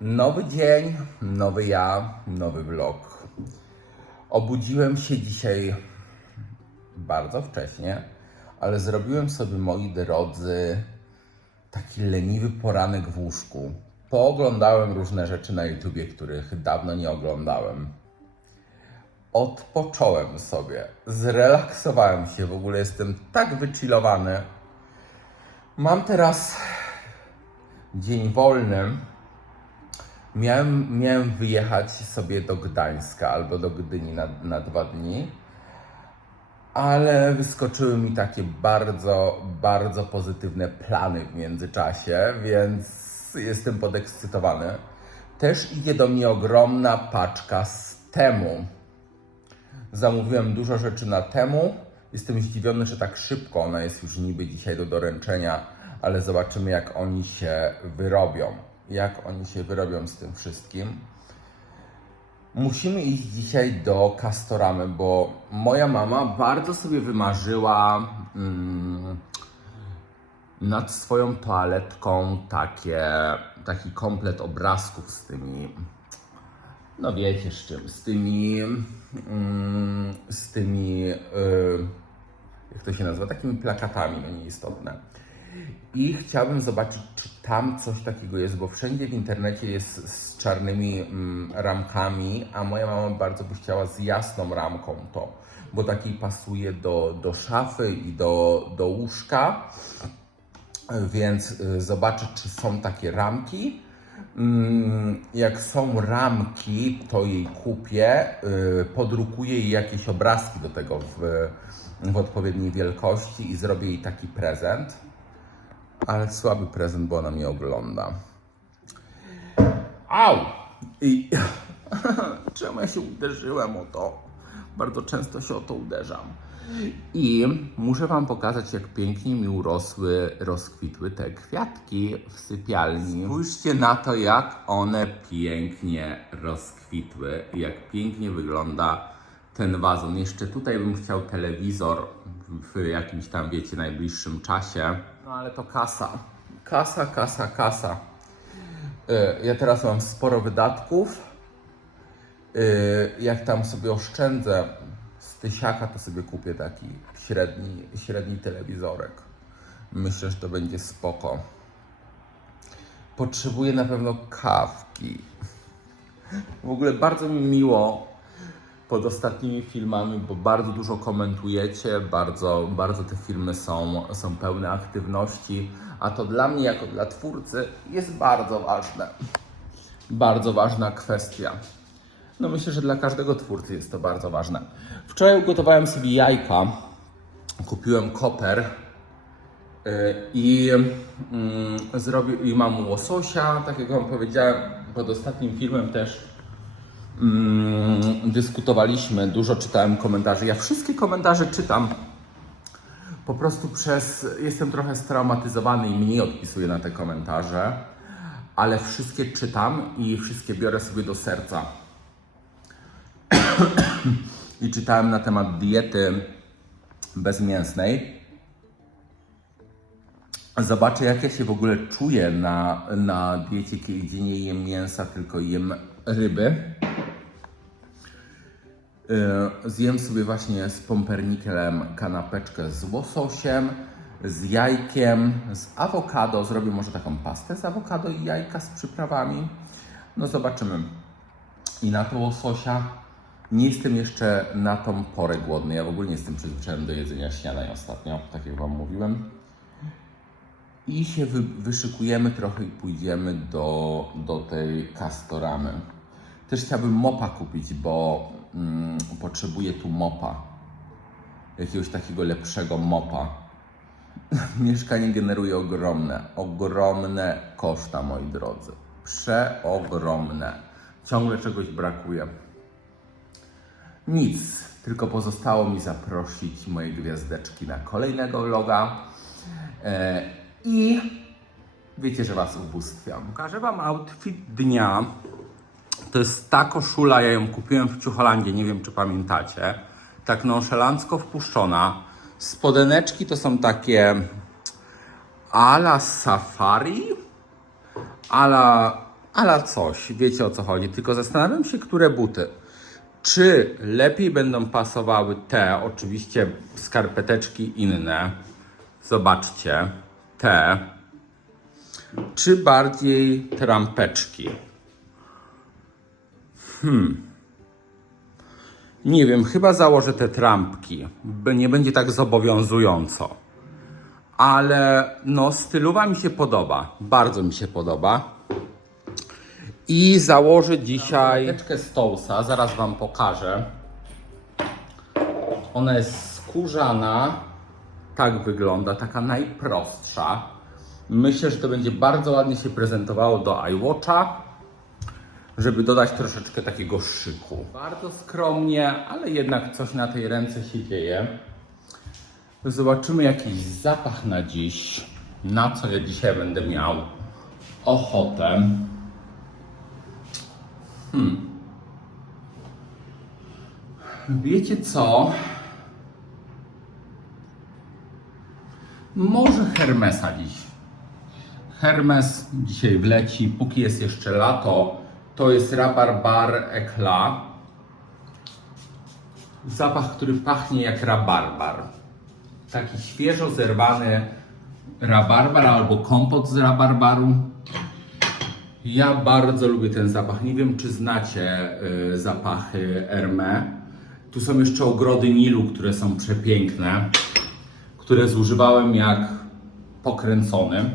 Nowy dzień, nowy ja, nowy vlog. Obudziłem się dzisiaj bardzo wcześnie, ale zrobiłem sobie, moi drodzy, taki leniwy poranek w łóżku. Pooglądałem różne rzeczy na YouTubie, których dawno nie oglądałem. Odpocząłem sobie, zrelaksowałem się, w ogóle jestem tak wychillowany. Mam teraz dzień wolny. Miałem, miałem wyjechać sobie do Gdańska albo do Gdyni na, na dwa dni, ale wyskoczyły mi takie bardzo, bardzo pozytywne plany w międzyczasie, więc jestem podekscytowany. Też idzie do mnie ogromna paczka z temu. Zamówiłem dużo rzeczy na temu. Jestem zdziwiony, że tak szybko ona jest już niby dzisiaj do doręczenia, ale zobaczymy, jak oni się wyrobią. Jak oni się wyrobią z tym wszystkim. Musimy iść dzisiaj do Castoramy, bo moja mama bardzo sobie wymarzyła mm, nad swoją toaletką takie, taki komplet obrazków z tymi no wiecie z czym, z tymi, mm, z tymi, y, jak to się nazywa, takimi plakatami, no nieistotne. I chciałbym zobaczyć, czy tam coś takiego jest, bo wszędzie w internecie jest z czarnymi mm, ramkami, a moja mama bardzo by chciała z jasną ramką to, bo takiej pasuje do, do szafy i do, do łóżka. Więc y, zobaczę, czy są takie ramki. Mm, Jak są ramki, to jej kupię, y, podrukuję jej jakieś obrazki do tego w, w odpowiedniej wielkości i zrobię jej taki prezent. Ale słaby prezent, bo ona mnie ogląda. Au! I czemu ja się uderzyłem o to? Bardzo często się o to uderzam. I muszę Wam pokazać, jak pięknie mi urosły, rozkwitły te kwiatki w sypialni. Spójrzcie na to, jak one pięknie rozkwitły, jak pięknie wygląda ten wazon. Jeszcze tutaj bym chciał telewizor w jakimś tam, wiecie, najbliższym czasie. No ale to kasa. Kasa, kasa, kasa. Y, Ja teraz mam sporo wydatków. Y, Jak tam sobie oszczędzę z tysiaka, to sobie kupię taki średni, średni telewizorek. Myślę, że to będzie spoko. Potrzebuję na pewno kawki. W ogóle bardzo mi miło pod ostatnimi filmami, bo bardzo dużo komentujecie, bardzo, bardzo te filmy są, są pełne aktywności, a to dla mnie, jako dla twórcy, jest bardzo ważne. Bardzo ważna kwestia. No myślę, że dla każdego twórcy jest to bardzo ważne. Wczoraj ugotowałem sobie jajka. Kupiłem koper yy, i, mm, zrobię, i mam łososia, tak jak Wam powiedziałem pod ostatnim filmem też mm, dyskutowaliśmy, dużo czytałem komentarzy. Ja wszystkie komentarze czytam. Po prostu przez. Jestem trochę straumatyzowany i mniej odpisuję na te komentarze, ale wszystkie czytam i wszystkie biorę sobie do serca. I czytałem na temat diety bezmięsnej. Zobaczę, jak ja się w ogóle czuję na, na diecie, gdzie nie jem mięsa, tylko jem ryby. Yy, Zjem sobie właśnie z pompernikiem kanapeczkę z łososiem, z jajkiem, z awokado. Zrobię może taką pastę z awokado i jajka z przyprawami. No zobaczymy. I na to łososia nie jestem jeszcze na tą porę głodny. Ja w ogóle nie jestem przyzwyczajony do jedzenia śniadań ostatnio, tak jak Wam mówiłem. I się wy, wyszykujemy trochę i pójdziemy do, do tej kastoramy. Też chciałbym mopa kupić, bo mm, potrzebuję tu mopa. Jakiegoś takiego lepszego mopa. Mieszkanie generuje ogromne, ogromne koszta, moi drodzy. Przeogromne. Ciągle czegoś brakuje. Nic, tylko pozostało mi zaprosić moje gwiazdeczki na kolejnego vloga. E, I wiecie, że Was ubóstwiam. Pokażę Wam outfit dnia. To jest ta koszula, ja ją kupiłem w Ciucholandzie, nie wiem czy pamiętacie. Tak nonszalancko wpuszczona. Spodeneczki to są takie ala safari, ala ala coś, wiecie o co chodzi. Tylko zastanawiam się, które buty. Czy lepiej będą pasowały te, oczywiście skarpeteczki inne, zobaczcie, te, czy bardziej trampeczki? Nie wiem, chyba założę te trampki. Nie będzie tak zobowiązująco. Ale no, stylowa mi się podoba. Bardzo mi się podoba. I założę dzisiaj teczkę Stousa. Zaraz Wam pokażę. Ona jest skórzana. Tak wygląda, taka najprostsza. Myślę, że to będzie bardzo ładnie się prezentowało do iWatcha żeby dodać troszeczkę takiego szyku. Bardzo skromnie, ale jednak coś na tej ręce się dzieje. Zobaczymy jakiś zapach na dziś. Na co ja dzisiaj będę miał ochotę. Hmm. Wiecie co? Może Hermesa dziś. Hermes dzisiaj wleci, póki jest jeszcze lato. To jest rabarbar eclat. Zapach, który pachnie jak rabarbar. Taki świeżo zerwany rabarbar albo kompot z rabarbaru. Ja bardzo lubię ten zapach. Nie wiem, czy znacie y, zapachy Hermé. Tu są jeszcze ogrody Nilu, które są przepiękne, które zużywałem jak pokręcony.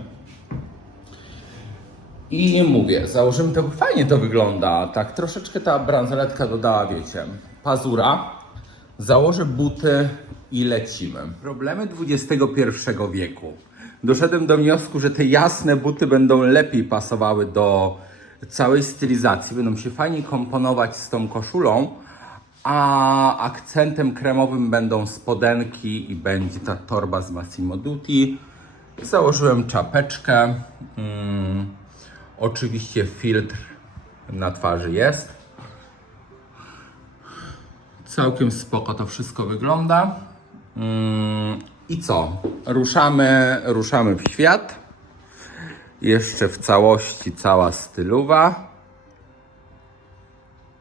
I mówię, założymy to, fajnie to wygląda. Tak, troszeczkę ta bransoletka dodała, wiecie, pazura. Założę buty i lecimy. Problemy XXI wieku. Doszedłem do wniosku, że te jasne buty będą lepiej pasowały do całej stylizacji, będą się fajnie komponować z tą koszulą, a akcentem kremowym będą spodenki i będzie ta torba z Massimo Dutti. Założyłem czapeczkę. Mm. Oczywiście filtr na twarzy jest. Całkiem spoko to wszystko wygląda. Mm, I co? Ruszamy, ruszamy w świat. Jeszcze w całości cała stylowa.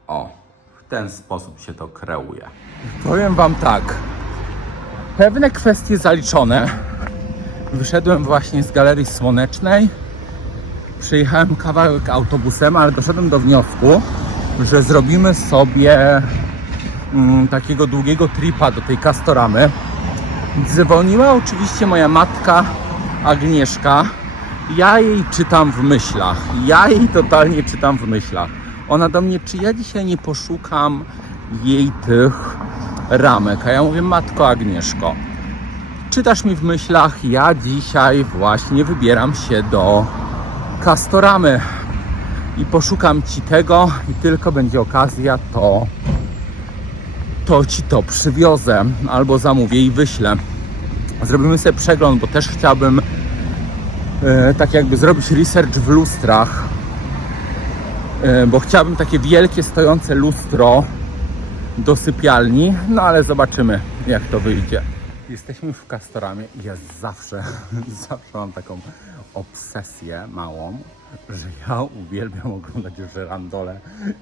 O, w ten sposób się to kreuje. Powiem Wam tak. Pewne kwestie zaliczone. Wyszedłem właśnie z galerii słonecznej Przyjechałem kawałek autobusem, ale doszedłem do wniosku, że zrobimy sobie mm, takiego długiego tripa do tej Castoramy. Dzwoniła oczywiście moja matka Agnieszka. Ja jej czytam w myślach. Ja jej totalnie czytam w myślach. Ona do mnie, czy ja dzisiaj nie poszukam jej tych ramek? A ja mówię, matko Agnieszko, czytasz mi w myślach, ja dzisiaj właśnie wybieram się do Castoramy i poszukam Ci tego i tylko będzie okazja, to to Ci to przywiozę albo zamówię i wyślę. Zrobimy sobie przegląd, bo też chciałbym e, tak jakby zrobić research w lustrach, e, bo chciałbym takie wielkie stojące lustro do sypialni, no ale zobaczymy jak to wyjdzie. Jesteśmy już w Castoramie i ja zawsze, zawsze mam taką obsesję małą, że ja uwielbiam oglądać żerandole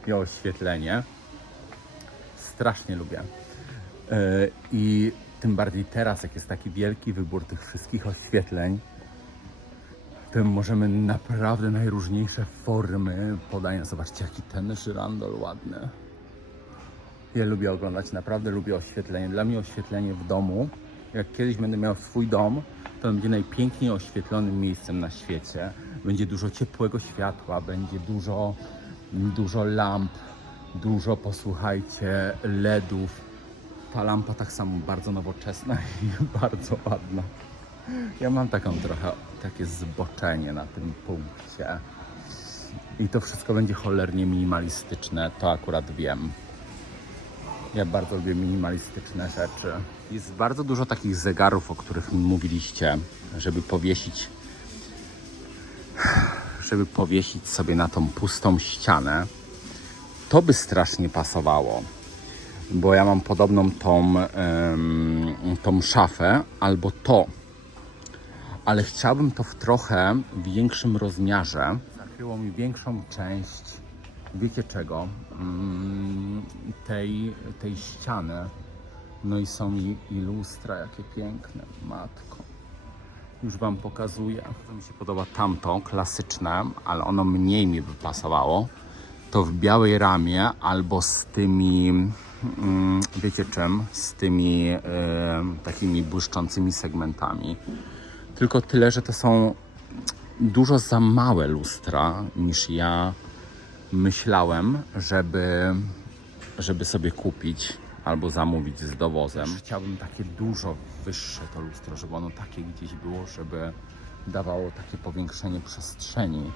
i oświetlenie. Strasznie lubię. Yy, I tym bardziej teraz, jak jest taki wielki wybór tych wszystkich oświetleń, to możemy naprawdę najróżniejsze formy podania. Zobaczcie, jaki ten żyrandol ładny. Ja lubię oglądać, naprawdę lubię oświetlenie. Dla mnie oświetlenie w domu, jak kiedyś będę miał swój dom, to będzie najpiękniej oświetlonym miejscem na świecie. Będzie dużo ciepłego światła, będzie dużo, dużo lamp, dużo, posłuchajcie, LEDów. Ta lampa tak samo bardzo nowoczesna i bardzo ładna. Ja mam taką trochę, takie zboczenie na tym punkcie. I to wszystko będzie cholernie minimalistyczne, to akurat wiem. Ja bardzo lubię minimalistyczne rzeczy. Jest bardzo dużo takich zegarów, o których mówiliście, żeby powiesić żeby powiesić sobie na tą pustą ścianę. To by strasznie pasowało, bo ja mam podobną tą, tą szafę, albo to. Ale chciałbym to w trochę większym rozmiarze. Za przykryło mi większą część, wiecie czego, mm, tej, tej ściany. No i są i, i lustra, jakie piękne, matko. Już Wam pokazuję. To mi się podoba tamto, klasyczne, ale ono mniej mi by pasowało. To w białej ramie albo z tymi, mm, wiecie czym, z tymi e, takimi błyszczącymi segmentami. Tylko tyle, że to są dużo za małe lustra niż ja myślałem, żeby, żeby sobie kupić albo zamówić z dowozem. Chciałbym takie dużo wyższe to lustro, żeby ono takie gdzieś było, żeby dawało takie powiększenie przestrzeni.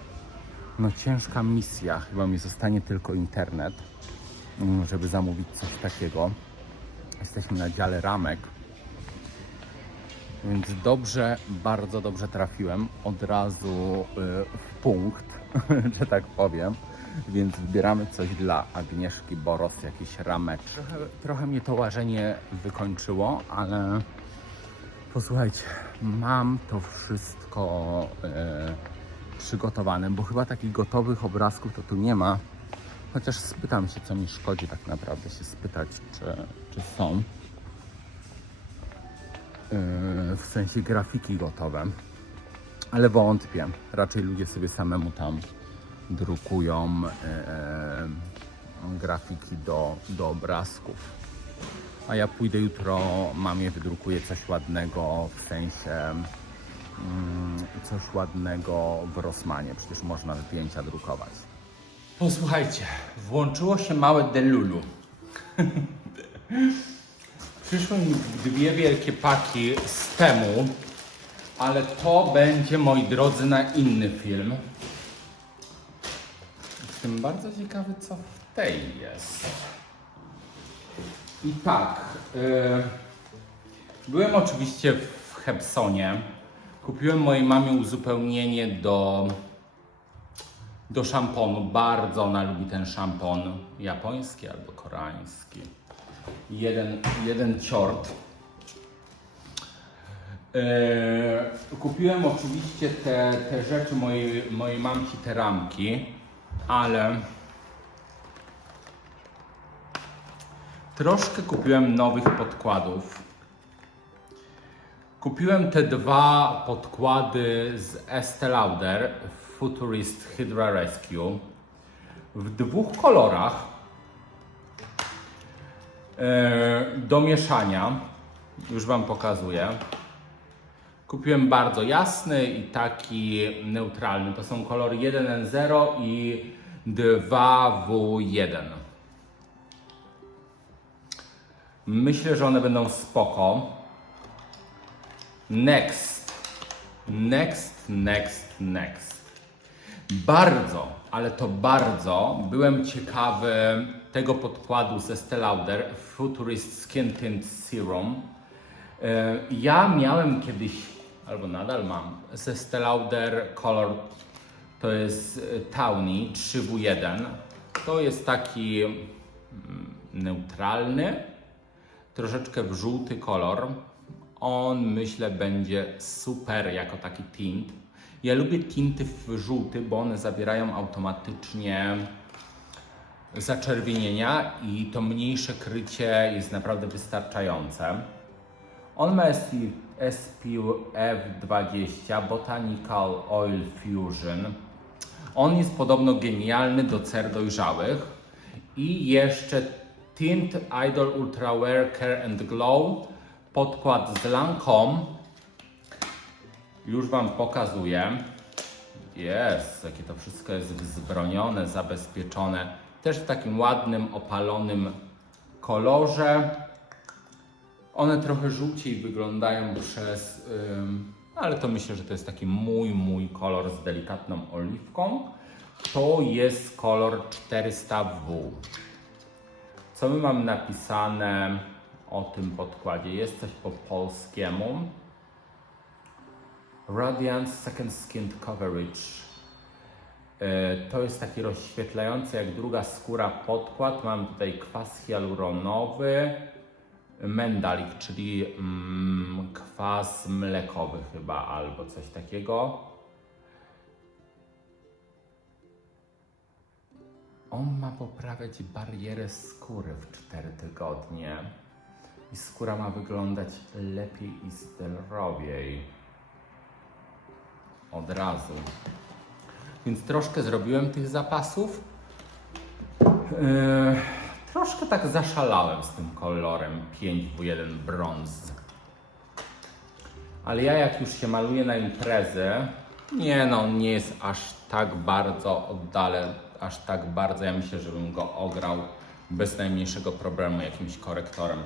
No ciężka misja, chyba mi zostanie tylko internet, mm, żeby zamówić coś takiego. Jesteśmy na dziale ramek, więc dobrze, bardzo dobrze trafiłem. Od razu y, w punkt, że tak powiem. Więc wybieramy coś dla Agnieszki Boros, jakieś rameczki. Trochę, trochę mnie to łażenie wykończyło, ale posłuchajcie, mam to wszystko y, przygotowane, bo chyba takich gotowych obrazków to tu nie ma. Chociaż spytam się, co mi szkodzi tak naprawdę się spytać, czy, czy są. Yy, w sensie grafiki gotowe, ale wątpię. Raczej ludzie sobie samemu tam drukują yy, grafiki do, do obrazków. A ja pójdę jutro, mamie wydrukuję coś ładnego, w sensie mm, coś ładnego w Rossmanie. Przecież można zdjęcia drukować. Posłuchajcie, włączyło się małe Delulu. Przyszły mi dwie wielkie paki z temu, ale to będzie, moi drodzy, na inny film. Jestem bardzo ciekawy, co w tej jest. I tak, yy, byłem oczywiście w Hepsonie. Kupiłem mojej mamie uzupełnienie do, do szamponu. Bardzo ona lubi ten szampon japoński albo koreański jeden, jeden ciort. Eee, kupiłem oczywiście te, te rzeczy mojej, mojej mamci, te ramki, ale troszkę kupiłem nowych podkładów. Kupiłem te dwa podkłady z Estee Lauder Futurist Hydra Rescue w dwóch kolorach e, do mieszania. Już Wam pokazuję. Kupiłem bardzo jasny i taki neutralny. To są kolory 1N0 i 2W1. Myślę, że one będą spoko. Next. Next, next, next. Bardzo, ale to bardzo byłem ciekawy tego podkładu ze Estee Lauder Futurist Skin Tint Serum. E, Ja miałem kiedyś, albo nadal mam, ze Estee Lauder Color, to jest e, Tawny 3W1. To jest taki mm, neutralny, troszeczkę w żółty kolor. On myślę będzie super jako taki tint. Ja lubię tinty w żółty, bo one zawierają automatycznie zaczerwienienia i to mniejsze krycie jest naprawdę wystarczające. On ma SPF 20 Botanical Oil Fusion. On jest podobno genialny do cer dojrzałych. I jeszcze Tint Idol Ultra Wear Care and Glow podkład z Lancome. Już Wam pokazuję. Jest, jakie to wszystko jest wzbronione, zabezpieczone. Też w takim ładnym, opalonym kolorze. One trochę żółciej wyglądają przez, ym, ale to myślę, że to jest taki mój, mój kolor z delikatną oliwką. To jest kolor 400W. Co my mamy napisane o tym podkładzie? Jest coś po polskiemu. Radiant Second Skin Coverage. E, To jest taki rozświetlający jak druga skóra podkład. Mam tutaj kwas hialuronowy, mendalik, czyli mm, kwas mlekowy chyba albo coś takiego. on ma poprawiać barierę skóry w 4 tygodnie. I skóra ma wyglądać lepiej i zdrowiej. Od razu. Więc troszkę zrobiłem tych zapasów. Yy, troszkę tak zaszalałem z tym kolorem 5W1 brąz. Ale ja jak już się maluję na imprezę, nie no, nie jest aż tak bardzo oddale, aż tak bardzo. Ja myślę, żebym go ograł bez najmniejszego problemu jakimś korektorem.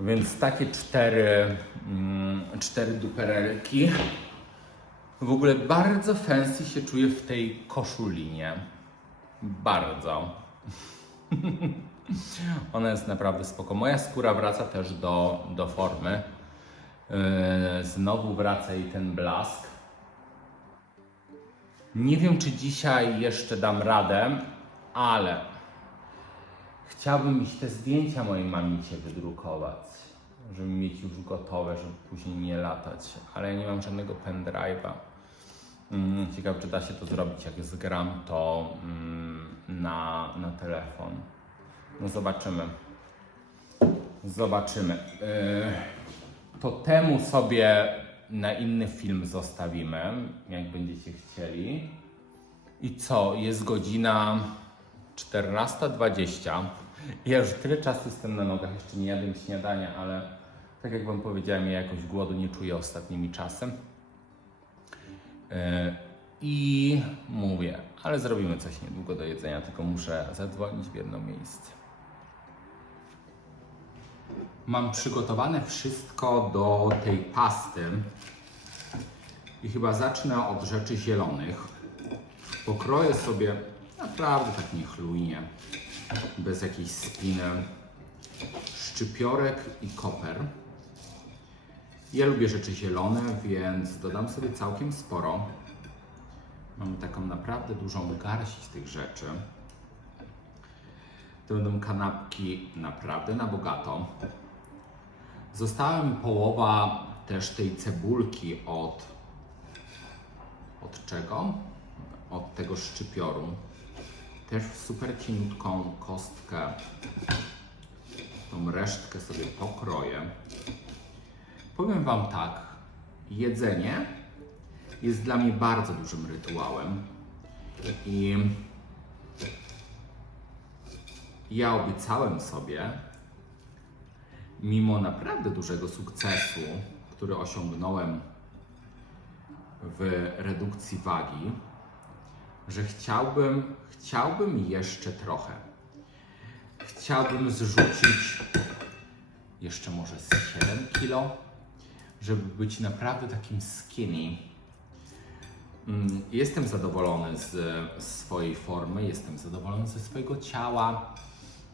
Więc takie cztery, mm, cztery duperelki. W ogóle bardzo fancy się czuję w tej koszulinie. Bardzo. Ona jest naprawdę spoko. Moja skóra wraca też do, do formy. Yy, znowu wraca jej ten blask. Nie wiem, czy dzisiaj jeszcze dam radę, ale chciałbym iść te zdjęcia mojej mamicie wydrukować, żeby mieć już gotowe, żeby później nie latać. Ale ja nie mam żadnego pendrive'a. Mm, Ciekawe, czy da się to zrobić, jak zgram to mm, na, na telefon. No zobaczymy. Zobaczymy. Yy, to temu sobie na inny film zostawimy, jak będziecie chcieli. I co? Jest godzina 14.20. Ja już tyle czasu jestem na nogach, jeszcze nie jadłem śniadania, ale tak jak Wam powiedziałem, ja jakoś głodu nie czuję ostatnimi czasem. E, I mówię, ale zrobimy coś niedługo do jedzenia, tylko muszę zadzwonić w jedno miejsce. Mam przygotowane wszystko do tej pasty i chyba zacznę od rzeczy zielonych. Pokroję sobie naprawdę tak niechlujnie, bez jakiejś spiny, szczypiorek i koper. Ja lubię rzeczy zielone, więc dodam sobie całkiem sporo. Mam taką naprawdę dużą garść tych rzeczy. To będą kanapki naprawdę na bogato. Została mi połowa też tej cebulki od. Od czego? Od tego szczypioru. Też w super cieniutką kostkę. Tą resztkę sobie pokroję. Powiem Wam tak, jedzenie jest dla mnie bardzo dużym rytuałem i ja obiecałem sobie, mimo naprawdę dużego sukcesu, który osiągnąłem w redukcji wagi, że chciałbym, chciałbym jeszcze trochę. Chciałbym zrzucić jeszcze może z 7 kilo, żeby być naprawdę takim skinny. Mm, Jestem zadowolony z swojej formy, jestem zadowolony ze swojego ciała,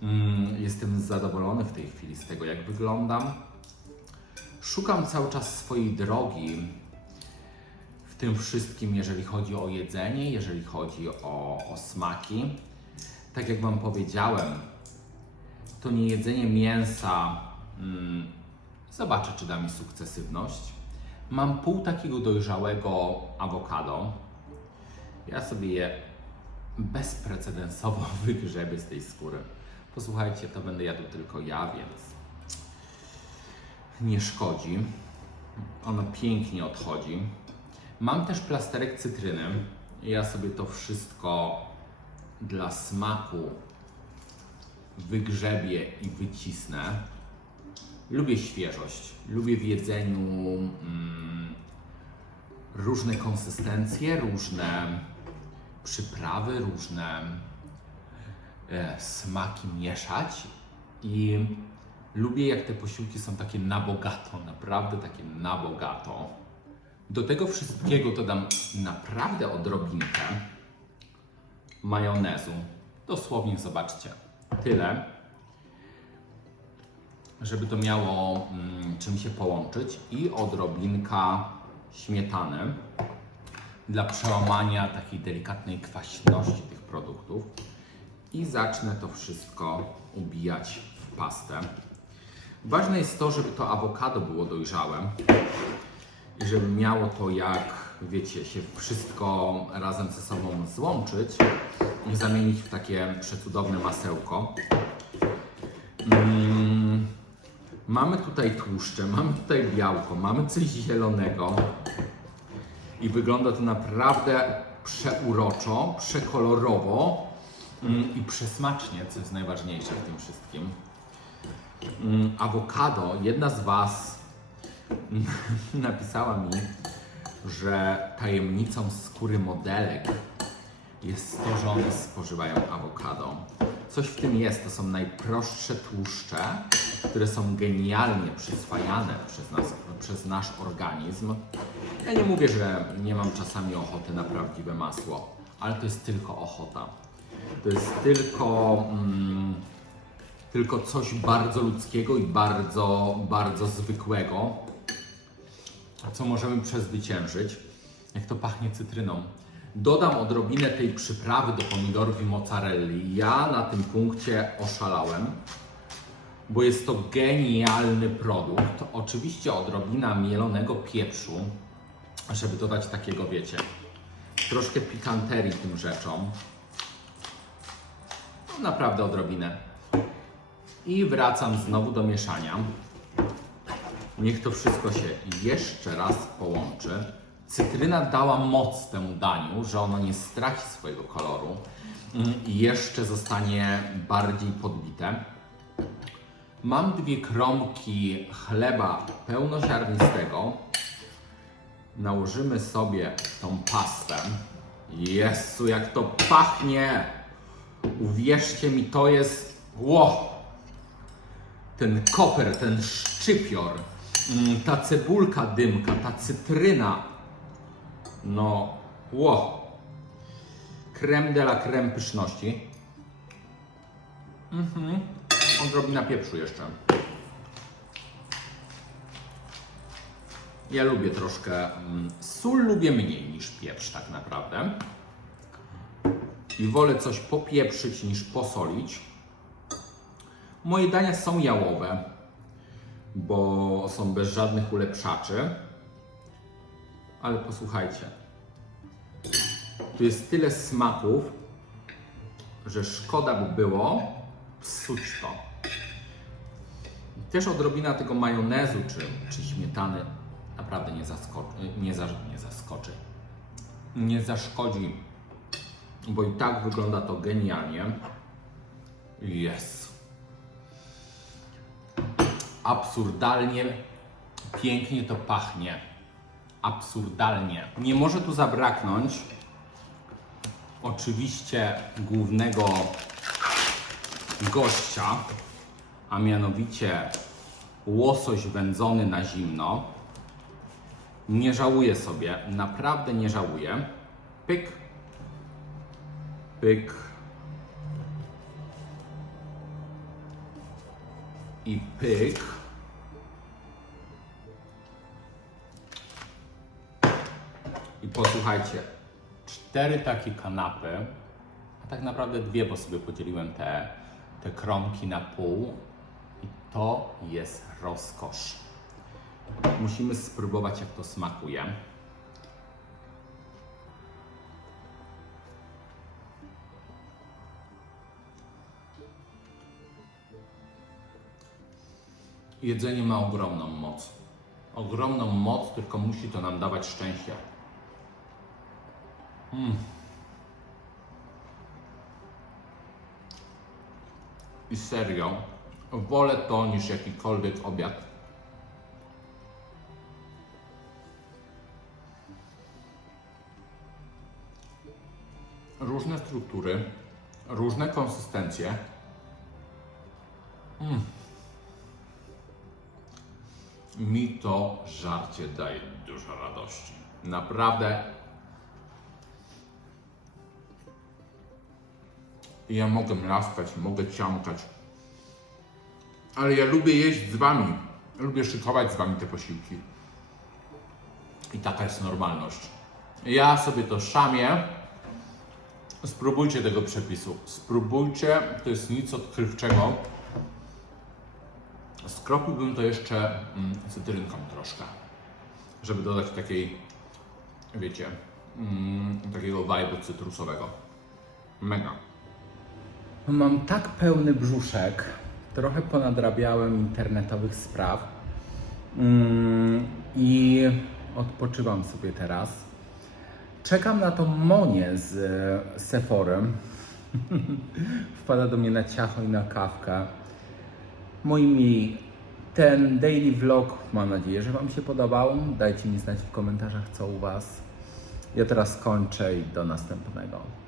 Mm, jestem zadowolony w tej chwili z tego, jak wyglądam. Szukam cały czas swojej drogi w tym wszystkim, jeżeli chodzi o jedzenie, jeżeli chodzi o, o smaki. Tak jak Wam powiedziałem, to nie jedzenie mięsa. Mm, zobaczę, czy da mi sukcesywność. Mam pół takiego dojrzałego awokado. Ja sobie je bezprecedensowo wygrzebię z tej skóry. Posłuchajcie, to będę jadł tylko ja, więc nie szkodzi. Ono pięknie odchodzi. Mam też plasterek cytryny. Ja sobie to wszystko dla smaku wygrzebię i wycisnę. Lubię świeżość. Lubię w jedzeniu mm, różne konsystencje, różne przyprawy, różne e, smaki mieszać i lubię jak te posiłki są takie na bogato, naprawdę takie na bogato. Do tego wszystkiego dodam naprawdę odrobinkę majonezu. Dosłownie zobaczcie, tyle, żeby to miało mm, czym się połączyć i odrobinka śmietany dla przełamania takiej delikatnej kwaśności tych produktów i zacznę to wszystko ubijać w pastę. Ważne jest to, żeby to awokado było dojrzałe i żeby miało to jak wiecie, się wszystko razem ze sobą złączyć i zamienić w takie przecudowne masełko. Mm, mamy tutaj tłuszcze, mamy tutaj białko, mamy coś zielonego i wygląda to naprawdę przeuroczo, przekolorowo mm, i przesmacznie, co jest najważniejsze w tym wszystkim. Mm, awokado, jedna z Was napisała mi, że tajemnicą skóry modelek jest to, że one spożywają awokado. Coś w tym jest, to są najprostsze tłuszcze, które są genialnie przyswajane przez, nas, przez nasz organizm. Ja nie mówię, że nie mam czasami ochoty na prawdziwe masło, ale to jest tylko ochota. To jest tylko, mm, tylko coś bardzo ludzkiego i bardzo, bardzo zwykłego, co możemy przezwyciężyć, jak to pachnie cytryną. Dodam odrobinę tej przyprawy do pomidorów i mozzarelli. Ja na tym punkcie oszalałem, bo jest to genialny produkt. Oczywiście odrobina mielonego pieprzu, żeby dodać takiego, wiecie, troszkę pikanterii tym rzeczom. No, naprawdę odrobinę. I wracam znowu do mieszania. Niech to wszystko się jeszcze raz połączy. Cytryna dała moc temu daniu, że ono nie straci swojego koloru mm, i jeszcze zostanie bardziej podbite. Mam dwie kromki chleba pełnoziarnistego. Nałożymy sobie tą pastę. Jezu, jak to pachnie! Uwierzcie mi, to jest... Ło! ten koper, ten szczypior, mm, ta cebulka dymka, ta cytryna. No, ło. Creme de la creme pyszności. Mhm. Odrobina pieprzu jeszcze. Ja lubię troszkę, mm, sól lubię mniej niż pieprz tak naprawdę. I wolę coś popieprzyć niż posolić. Moje dania są jałowe, bo są bez żadnych ulepszaczy. Ale posłuchajcie. Tu jest tyle smaków, że szkoda by było psuć to. Też odrobina tego majonezu czy, czy śmietany naprawdę nie, zaskoczy, nie, za, nie zaskoczy. Nie zaszkodzi, bo i tak wygląda to genialnie. Jest absurdalnie pięknie to pachnie. Absurdalnie. Nie może tu zabraknąć oczywiście głównego gościa, a mianowicie łosoś wędzony na zimno. Nie żałuję sobie, naprawdę nie żałuję. Pyk, pyk. i pyk. I posłuchajcie, cztery takie kanapy, a tak naprawdę dwie, bo sobie podzieliłem te, te kromki na pół to jest rozkosz. Musimy spróbować, jak to smakuje. Jedzenie ma ogromną moc. Ogromną moc, tylko musi to nam dawać szczęście. Mm. I serio, wolę to niż jakikolwiek obiad. Różne struktury, różne konsystencje. Mm mi to żarcie daje dużo radości. Naprawdę. Ja mogę mlaskać, mogę ciamkać. Ale ja lubię jeść z wami. Lubię szykować z wami te posiłki. I taka jest normalność. Ja sobie to szamię. Spróbujcie tego przepisu. Spróbujcie, to jest nic odkrywczego. Skropiłbym to jeszcze mm, cytrynką troszkę, żeby dodać takiej wiecie, mm, takiego vibe'u cytrusowego. Mega. Mam tak pełny brzuszek, trochę ponadrabiałem internetowych spraw mm, i odpoczywam sobie teraz. Czekam na tą Monię z e, Sephorem. Wpada do mnie na ciacho i na kawkę. Moi mili, ten daily vlog mam nadzieję, że Wam się podobał. Dajcie mi znać w komentarzach, co u Was. Ja teraz kończę i do następnego.